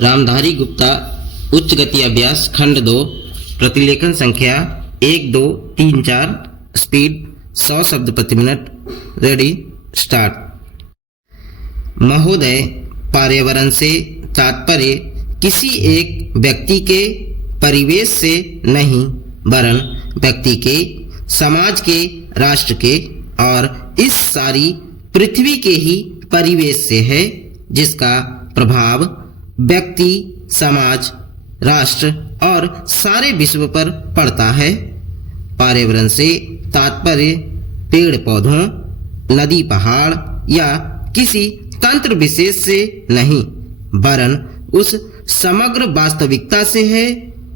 रामधारी गुप्ता उच्च गति अभ्यास खंड 2 प्रतिलेखन संख्या 1 2 3 4 स्पीड 100 शब्द प्रति मिनट। Ready start. महोदय, पर्यावरण से तात्पर्य किसी एक व्यक्ति के परिवेश से नहीं वरन व्यक्ति के, समाज के, राष्ट्र के और इस सारी पृथ्वी के ही परिवेश से है, जिसका प्रभाव व्यक्ति, समाज, राष्ट्र और सारे विश्व पर पड़ता है। पर्यावरण से तात्पर्य पेड़ पौधों, नदी पहाड़ या किसी तंत्र विशेष से नहीं वरन उस समग्र वास्तविकता से है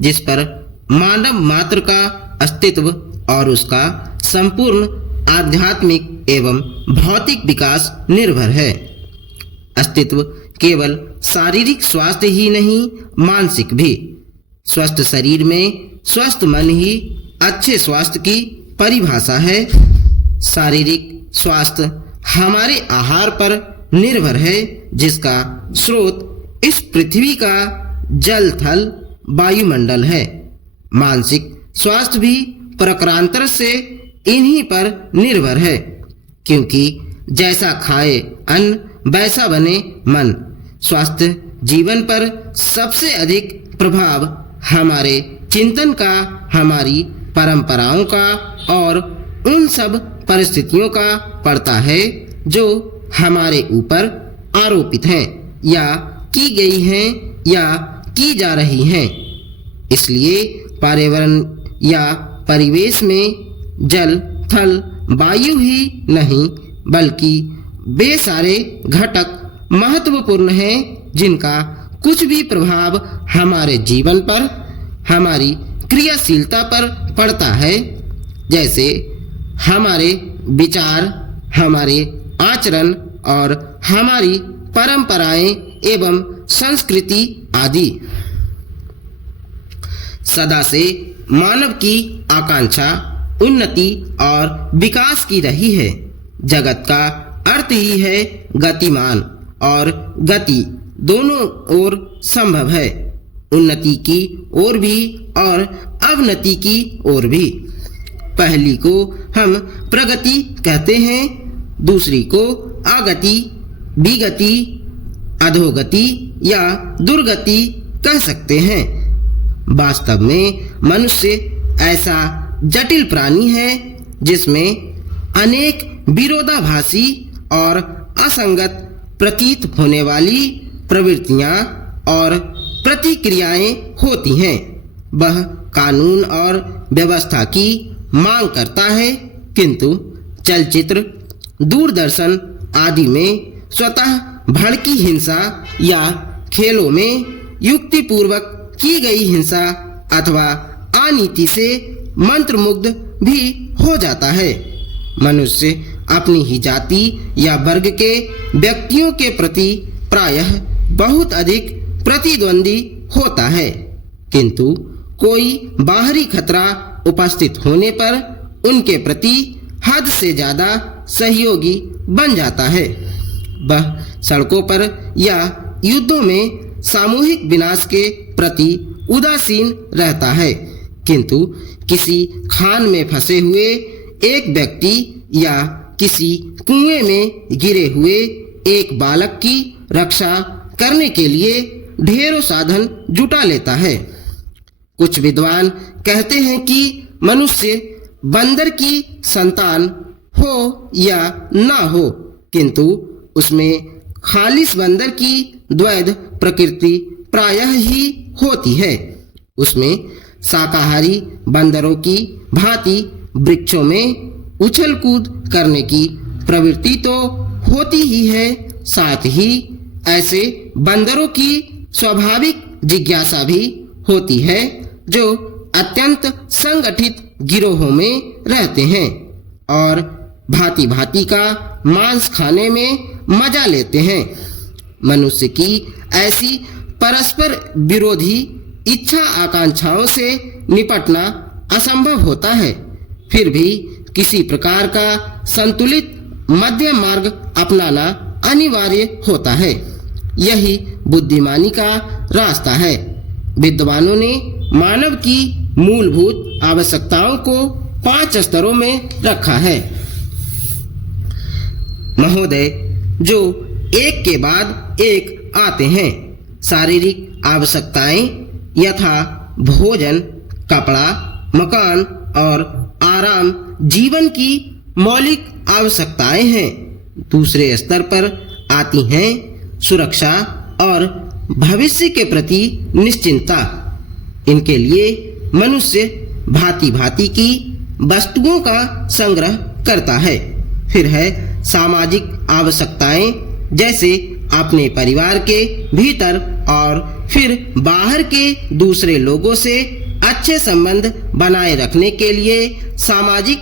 जिस पर मानव मात्र का अस्तित्व और उसका संपूर्ण आध्यात्मिक एवं भौतिक विकास निर्भर है। अस्तित्व केवल शारीरिक स्वास्थ्य ही नहीं, मानसिक भी। स्वस्थ शरीर में स्वस्थ मन ही अच्छे स्वास्थ्य की परिभाषा है। शारीरिक स्वास्थ्य हमारे आहार पर निर्भर है, जिसका स्रोत इस पृथ्वी का जल, थल, वायुमंडल है। मानसिक स्वास्थ्य भी प्रकारांतर से इन्हीं पर निर्भर है, क्योंकि जैसा खाए अन्न वैसा बने मन। स्वास्थ्य जीवन पर सबसे अधिक प्रभाव हमारे चिंतन का, हमारी परंपराओं का और उन सब परिस्थितियों का पड़ता है जो हमारे ऊपर आरोपित हैं या की गई हैं या की जा रही हैं। इसलिए पर्यावरण या परिवेश में जल, थल, वायु ही नहीं बल्कि वे सारे घटक महत्वपूर्ण हैं जिनका कुछ भी प्रभाव हमारे जीवन पर, हमारी क्रियाशीलता पर पड़ता है, जैसे हमारे विचार, हमारे आचरण और हमारी परंपराएं एवं संस्कृति आदि। सदा से मानव की आकांक्षा उन्नति और विकास की रही है। जगत का अर्थ ही है गतिमान, और गति दोनों ओर संभव है, उन्नति की ओर भी और अवनति की ओर भी। पहली को हम प्रगति कहते हैं, दूसरी को आगति, विगति, अधोगति या दुर्गति कह सकते हैं। वास्तव में मनुष्य ऐसा जटिल प्राणी है जिसमें अनेक विरोधाभासी और असंगत प्रतीत होने वाली प्रवृत्तियां और प्रतिक्रियाएं होती हैं। वह कानून और व्यवस्था की मांग करता है, किंतु चलचित्र, दूरदर्शन आदि में स्वतः भड़की हिंसा या खेलों में युक्तिपूर्वक की गई हिंसा अथवा अनीति से मंत्रमुग्ध भी हो जाता है। मनुष्य अपनी ही जाति या वर्ग के व्यक्तियों के प्रति प्रायः बहुत अधिक प्रतिद्वंदी होता है, किंतु कोई बाहरी खतरा उपस्थित होने पर उनके प्रति हद से ज्यादा सहयोगी बन जाता है। वह सड़कों पर या युद्धों में सामूहिक विनाश के प्रति उदासीन रहता है, किंतु किसी खान में फंसे हुए एक व्यक्ति या किसी कुएं में गिरे हुए एक बालक की रक्षा करने के लिए ढेरों साधन जुटा लेता है। कुछ विद्वान कहते हैं कि मनुष्य बंदर की संतान हो या ना हो, किंतु उसमें खालिस बंदर की द्वैध प्रकृति प्रायः ही होती है। उसमें शाकाहारी बंदरों की भांति वृक्षों में उछल कूद करने की प्रवृत्ति तो होती ही है, साथ ही ऐसे बंदरों की स्वाभाविक जिज्ञासा भी होती है जो अत्यंत संगठित गिरोहों में रहते हैं और भांति भांति का मांस खाने में मजा लेते हैं। मनुष्य की ऐसी परस्पर विरोधी इच्छा आकांक्षाओं से निपटना असंभव होता है, फिर भी किसी प्रकार का संतुलित मध्यम मार्ग अपनाना अनिवार्य होता है। यही बुद्धिमानी का रास्ता है। विद्वानों ने मानव की मूलभूत आवश्यकताओं को 5 स्तरों में रखा है महोदय, जो एक के बाद एक आते हैं। शारीरिक आवश्यकताएं यथा भोजन, कपड़ा, मकान और आराम जीवन की मौलिक आवश्यकताएं हैं। दूसरे स्तर पर आती हैं सुरक्षा और भविष्य के प्रति निश्चिंतता। इनके लिए मनुष्य भांति भांति की वस्तुओं का संग्रह करता है। फिर है सामाजिक आवश्यकताएं, जैसे अपने परिवार के भीतर और फिर बाहर के दूसरे लोगों से अच्छे संबंध बनाए रखने के लिए सामाजिक,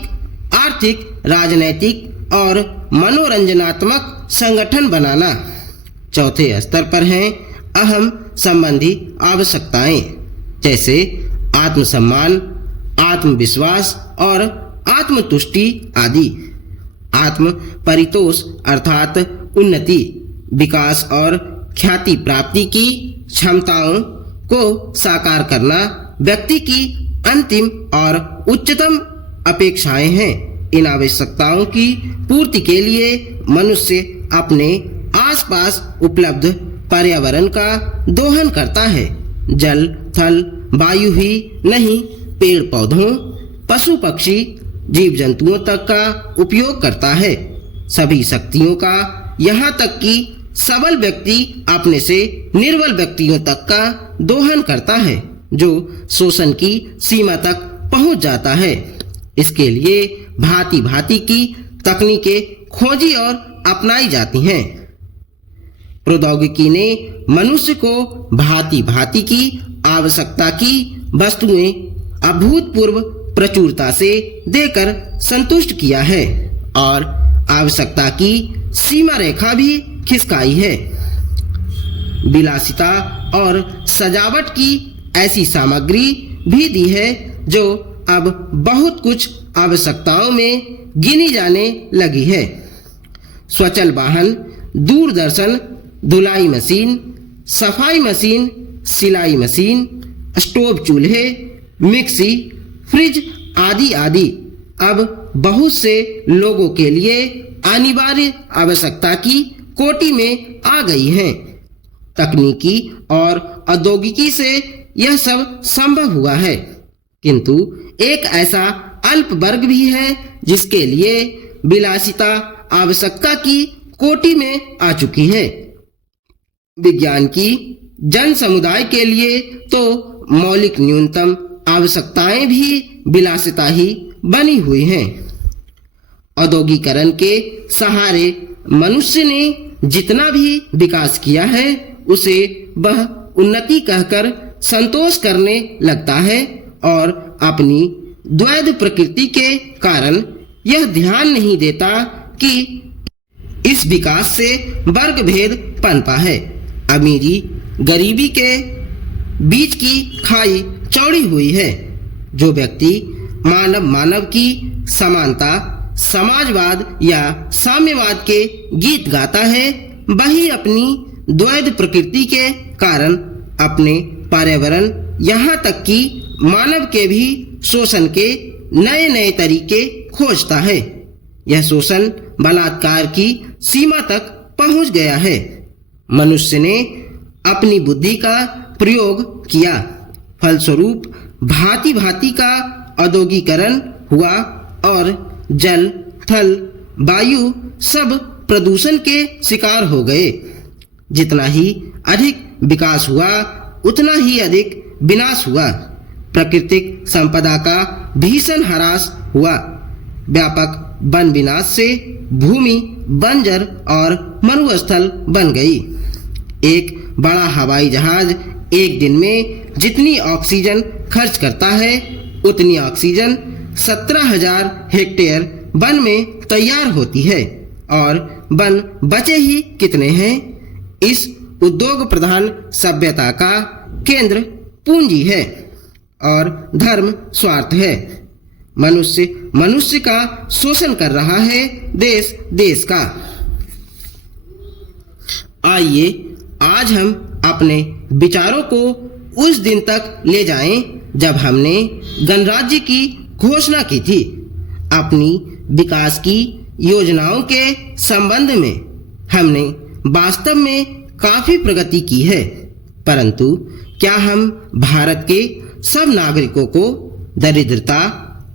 आर्थिक, राजनैतिक और मनोरंजनात्मक संगठन बनाना। चौथे स्तर पर हैं अहम संबंधी आवश्यकताएं, जैसे आत्मसम्मान, आत्मविश्वास और आत्मतुष्टि आदि। आत्म परितोष अर्थात उन्नति, विकास और ख्याति प्राप्ति की क्षमताओं को साकार करना व्यक्ति की अंतिम और उच्चतम अपेक्षाएं हैं। इन आवश्यकताओं की पूर्ति के लिए मनुष्य अपने आसपास उपलब्ध पर्यावरण का दोहन करता है। जल, थल, वायु ही नहीं, पेड़ पौधों, पशु पक्षी, जीव जंतुओं तक का उपयोग करता है। सभी शक्तियों का, यहाँ तक कि सबल व्यक्ति अपने से निर्बल व्यक्तियों तक का दोहन करता है, जो शोषण की सीमा तक पहुंच जाता है। इसके लिए भांति भांति की तकनीकें खोजी और अपनाई जाती हैं। प्रौद्योगिकी ने मनुष्य को भांति भांति की आवश्यकता की वस्तुएं अभूतपूर्व प्रचुरता से देकर संतुष्ट किया है और आवश्यकता की सीमा रेखा भी खिसकाई है। विलासिता और सजावट की ऐसी सामग्री भी दी है जो अब बहुत कुछ आवश्यकताओं में गिनी जाने लगी है। स्वचल वाहन, दूरदर्शन, धुलाई मशीन, सफाई मशीन, सिलाई मशीन, स्टोव चूल्हे, मिक्सी, फ्रिज आदि आदि अब बहुत से लोगों के लिए अनिवार्य आवश्यकता की कोटि में आ गई हैं। तकनीकी और औद्योगिकी से यह सब संभव हुआ है, किंतु एक ऐसा अल्प वर्ग भी है जिसके लिए विलासिता आवश्यकता की कोटि में आ चुकी है। विज्ञान की जन समुदाय के लिए तो मौलिक न्यूनतम आवश्यकताएं भी विलासिता ही बनी हुई हैं। औद्योगिकरण के सहारे मनुष्य ने जितना भी विकास किया है उसे वह उन्नति कहकर संतोष करने लगता है और अपनी द्वैध प्रकृति के कारण यह ध्यान नहीं देता कि इस विकास से वर्ग भेद पनपा है। अमीरी गरीबी के बीच की खाई चौड़ी हुई है। जो व्यक्ति मानव की समानता, समाजवाद या साम्यवाद के गीत गाता है, वही अपनी द्वैध प्रकृति के कारण अपने पर्यावरण, यहाँ तक कि मानव के भी शोषण के नए नए तरीके खोजता है। यह शोषण बलात्कार की सीमा तक पहुंच गया है। मनुष्य ने अपनी बुद्धि का प्रयोग किया, फलस्वरूप भांति भांति का औद्योगिकरण हुआ और जल, थल, वायु सब प्रदूषण के शिकार हो गए। जितना ही अधिक विकास हुआ उतना ही अधिक विनाश हुआ। प्राकृतिक संपदा का भीषण ह्रास हुआ। व्यापक वन विनाश से भूमि बंजर और मरुस्थल बन गई। एक बड़ा हवाई जहाज एक दिन में जितनी ऑक्सीजन खर्च करता है उतनी ऑक्सीजन 17,000 हेक्टेयर वन में तैयार होती है, और वन बचे ही कितने हैं। इस उद्योग प्रधान सभ्यता का केंद्र पूंजी है और धर्म स्वार्थ है। मनुष्य का शोषण कर रहा है देश का। आइए आज हम अपने विचारों को उस दिन तक ले जाएं जब हमने गणराज्य की घोषणा की थी। अपनी विकास की योजनाओं के संबंध में हमने वास्तव में काफी प्रगति की है, परंतु क्या हम भारत के सब नागरिकों को दरिद्रता,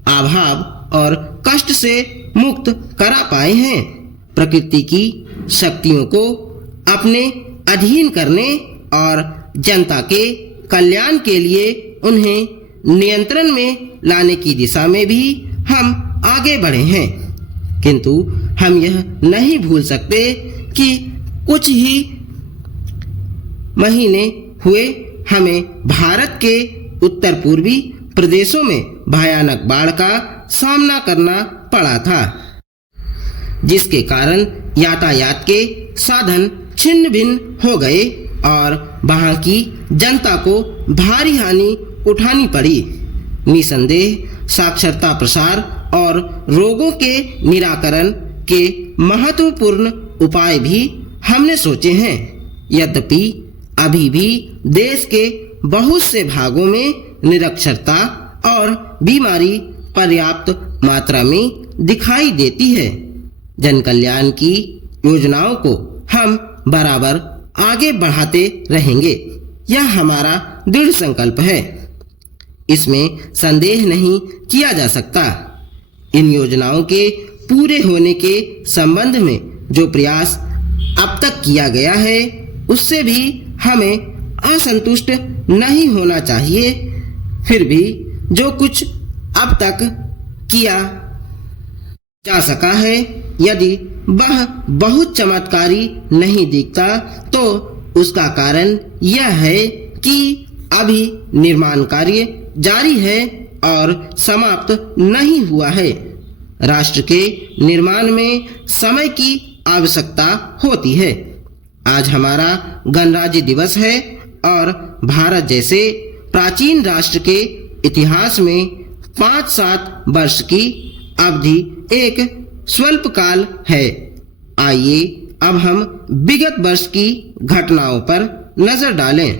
अभाव और कष्ट से मुक्त करा पाए हैं? प्रकृति की शक्तियों को अपने अधीन करने और जनता के कल्याण के लिए उन्हें नियंत्रण में लाने की दिशा में भी हम आगे बढ़े हैं, किंतु हम यह नहीं भूल सकते कि कुछ ही महीने हुए हमें भारत के उत्तर पूर्वी प्रदेशों में भयानक बाढ़ का सामना करना पड़ा था, जिसके कारण यातायात के साधन छिन्न भिन्न हो गए और वहां की जनता को भारी हानि उठानी पड़ी। निसंदेह साक्षरता प्रसार और रोगों के निराकरण के महत्वपूर्ण उपाय भी हमने सोचे हैं। यद्यपि अभी भी देश के बहुत से भागों में निरक्षरता और बीमारी पर्याप्त मात्रा में दिखाई देती है। जन कल्याण की योजनाओं को हम बराबर आगे बढ़ाते रहेंगे, यह हमारा दृढ़ संकल्प है। इसमें संदेह नहीं किया जा सकता। इन योजनाओं के पूरे होने के संबंध में जो प्रयास अब तक किया गया है, उससे भी हमें असंतुष्ट नहीं होना चाहिए। फिर भी जो कुछ अब तक किया जा सका है, यदि वह बहुत चमत्कारी नहीं दिखता तो उसका कारण यह है कि अभी निर्माण कार्य जारी है और समाप्त नहीं हुआ है। राष्ट्र के निर्माण में समय की आवश्यकता होती है। आज हमारा गणराज्य दिवस है और भारत जैसे प्राचीन राष्ट्र के इतिहास में 5-7 वर्ष की अवधि एक स्वल्प काल है। आइए अब हम विगत वर्ष की घटनाओं पर नजर डालें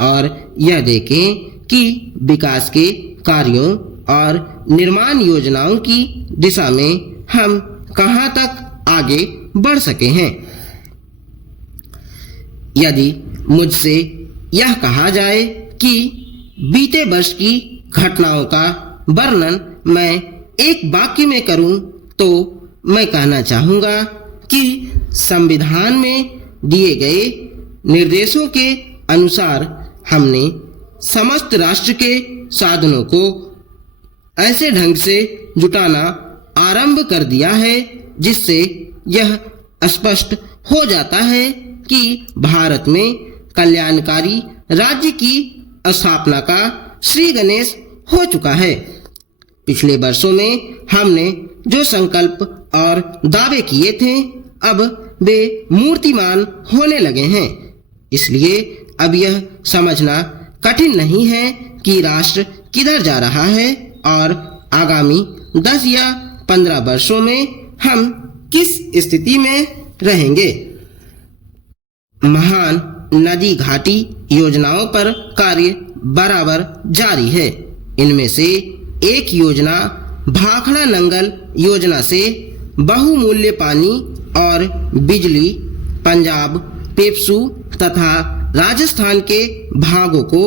और यह देखें कि विकास के कार्यों और निर्माण योजनाओं की दिशा में हम कहां तक आगे बढ़ सके हैं। यदि मुझसे यह कहा जाए कि बीते वर्ष की घटनाओं का वर्णन मैं एक वाक्य में करूं, तो मैं कहना चाहूंगा कि संविधान में दिए गए निर्देशों के अनुसार हमने समस्त राष्ट्र के साधनों को ऐसे ढंग से जुटाना आरंभ कर दिया है जिससे यह स्पष्ट हो जाता है कि भारत में कल्याणकारी राज्य की स्थापना का श्री गणेश हो चुका है। पिछले वर्षों में हमने जो संकल्प और दावे किए थे, अब वे मूर्तिमान होने लगे हैं। इसलिए अब यह समझना कठिन नहीं है कि राष्ट्र किधर जा रहा है और आगामी 10 या 15 वर्षों में हम किस स्थिति में रहेंगे। महान नदी घाटी योजनाओं पर कार्य बराबर जारी है। इनमें से एक योजना भाखड़ा नंगल योजना से बहुमूल्य पानी और बिजली पंजाब, पेप्सू तथा राजस्थान के भागों को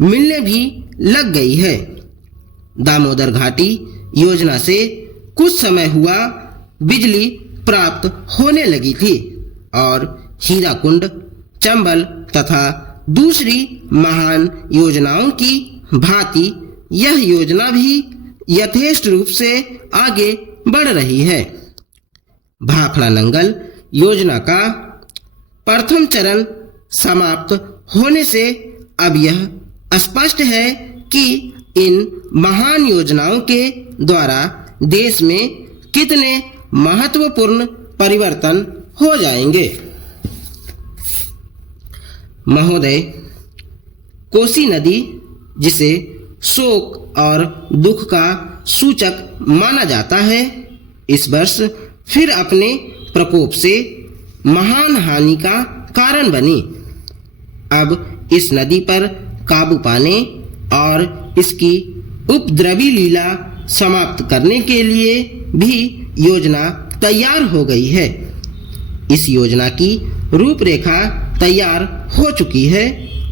मिलने भी लग गई है। दामोदर घाटी योजना से कुछ समय हुआ बिजली प्राप्त होने लगी थी और हीराकुंड, चंबल तथा दूसरी महान योजनाओं की भांति यह योजना भी यथेष्ट रूप से आगे बढ़ रही है। भाखड़ा नंगल योजना का प्रथम चरण समाप्त होने से अब यह स्पष्ट है कि इन महान योजनाओं के द्वारा देश में कितने महत्वपूर्ण परिवर्तन हो जाएंगे। महोदय, कोसी नदी, जिसे शोक और दुख का सूचक माना जाता है, इस वर्ष फिर अपने प्रकोप से महान हानि का कारण बनी। अब इस नदी पर काबू पाने और इसकी उपद्रवी लीला समाप्त करने के लिए भी योजना तैयार हो गई है। इस योजना की रूपरेखा तैयार हो चुकी है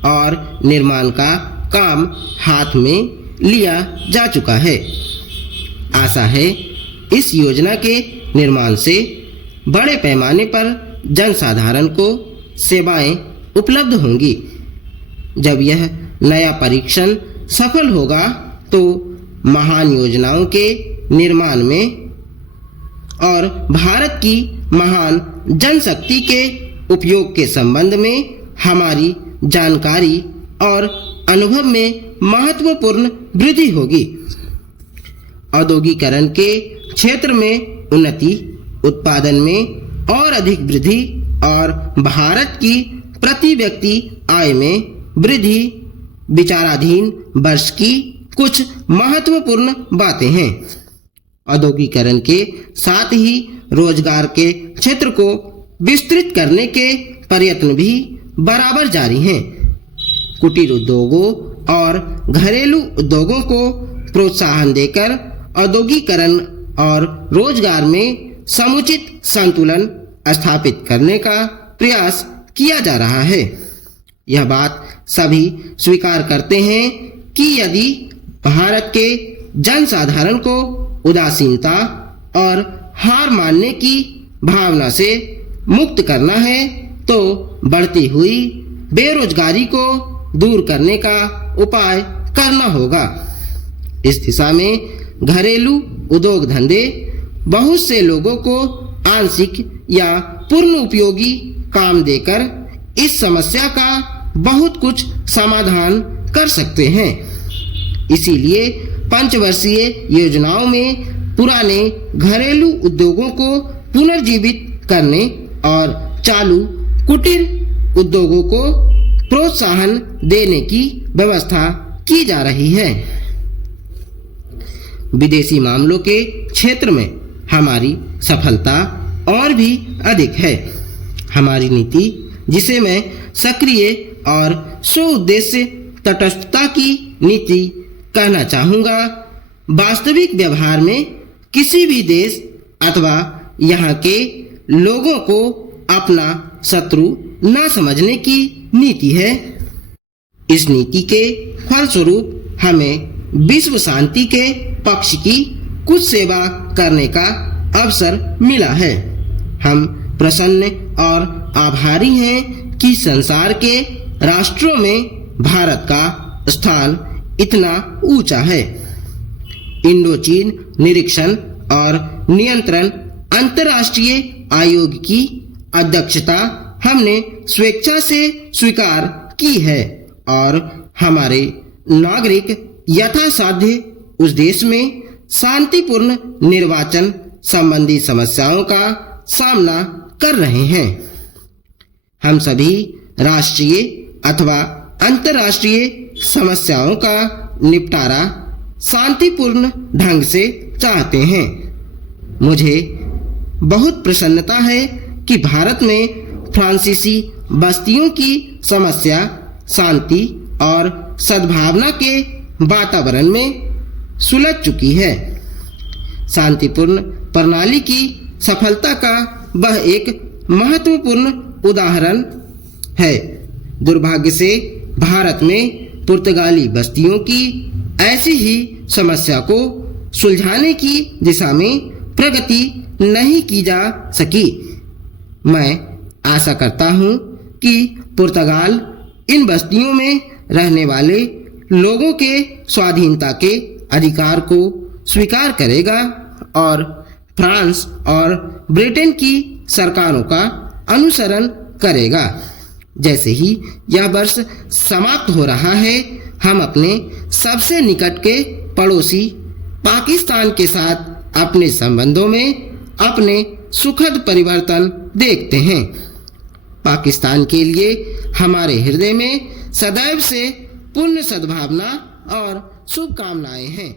और निर्माण का काम हाथ में लिया जा चुका है। आशा है इस योजना के निर्माण से बड़े पैमाने पर जनसाधारण को सेवाएं उपलब्ध होंगी। जब यह नया परीक्षण सफल होगा तो महान योजनाओं के निर्माण में और भारत की महान जनशक्ति के उपयोग के संबंध में हमारी जानकारी और अनुभव में महत्वपूर्ण वृद्धि होगी। औद्योगिकरण के क्षेत्र में उन्नति, उत्पादन में और अधिक वृद्धि और भारत की प्रति व्यक्ति आय में वृद्धि विचाराधीन वर्ष की कुछ महत्वपूर्ण बातें हैं। औद्योगिकरण के साथ ही रोजगार के क्षेत्र को विस्तृत करने के प्रयत्न भी बराबर जारी हैं। कुटीर उद्योगों और घरेलू उद्योगों को प्रोत्साहन देकर औद्योगिकरण और रोजगार में समुचित संतुलन स्थापित करने का प्रयास किया जा रहा है। यह बात सभी स्वीकार करते हैं कि यदि भारत के जनसाधारण को उदासीनता और हार मानने की भावना से मुक्त करना है तो बढ़ती हुई बेरोजगारी को दूर करने का उपाय करना होगा। इस दिशा में घरेलू उद्योग धंधे बहुत से लोगों को आंशिक या पूर्ण उपयोगी काम देकर इस समस्या का बहुत कुछ समाधान कर सकते हैं। इसीलिए पंचवर्षीय योजनाओं में पुराने घरेलू उद्योगों को पुनर्जीवित करने और चालू कुटीर उद्योगों को प्रोत्साहन देने की व्यवस्था की जा रही है। विदेशी मामलों के क्षेत्र में हमारी सफलता और भी अधिक है। हमारी नीति, जिसे मैं सक्रिय और स्वउद्देश्य तटस्थता की नीति कहना चाहूँगा, वास्तविक व्यवहार में किसी भी देश अथवा यहाँ के लोगों को अपना शत्रु न समझने की नीति है। इस नीति के फलस्वरूप हमें विश्व शांति के पक्ष की कुछ सेवा करने का अवसर मिला है। हम प्रसन्न और आभारी हैं कि संसार के राष्ट्रों में भारत का स्थान इतना ऊंचा है। इंडो चीन निरीक्षण और नियंत्रण अंतर्राष्ट्रीय आयोग की अध्यक्षता हमने स्वेच्छा से स्वीकार की है और हमारे नागरिक यथासाध्य उस देश में शांतिपूर्ण निर्वाचन संबंधी समस्याओं का सामना कर रहे हैं। हम सभी राष्ट्रीय अथवा अंतर्राष्ट्रीय समस्याओं का निपटारा शांतिपूर्ण ढंग से चाहते हैं। मुझे बहुत प्रसन्नता है कि भारत में फ्रांसीसी बस्तियों की समस्या शांति और सद्भावना के वातावरण में सुलझ चुकी है। शांतिपूर्ण प्रणाली की सफलता का वह एक महत्वपूर्ण उदाहरण है। दुर्भाग्य से भारत में पुर्तगाली बस्तियों की ऐसी ही समस्या को सुलझाने की दिशा में प्रगति नहीं की जा सकी। मैं आशा करता हूँ कि पुर्तगाल इन बस्तियों में रहने वाले लोगों के स्वाधीनता के अधिकार को स्वीकार करेगा और फ्रांस और ब्रिटेन की सरकारों का अनुसरण करेगा। जैसे ही यह वर्ष समाप्त हो रहा है, हम अपने सबसे निकट के पड़ोसी पाकिस्तान के साथ अपने संबंधों में अपने सुखद परिवर्तन देखते हैं। पाकिस्तान के लिए हमारे हृदय में सदैव से पूर्ण सद्भावना और शुभकामनाएं हैं।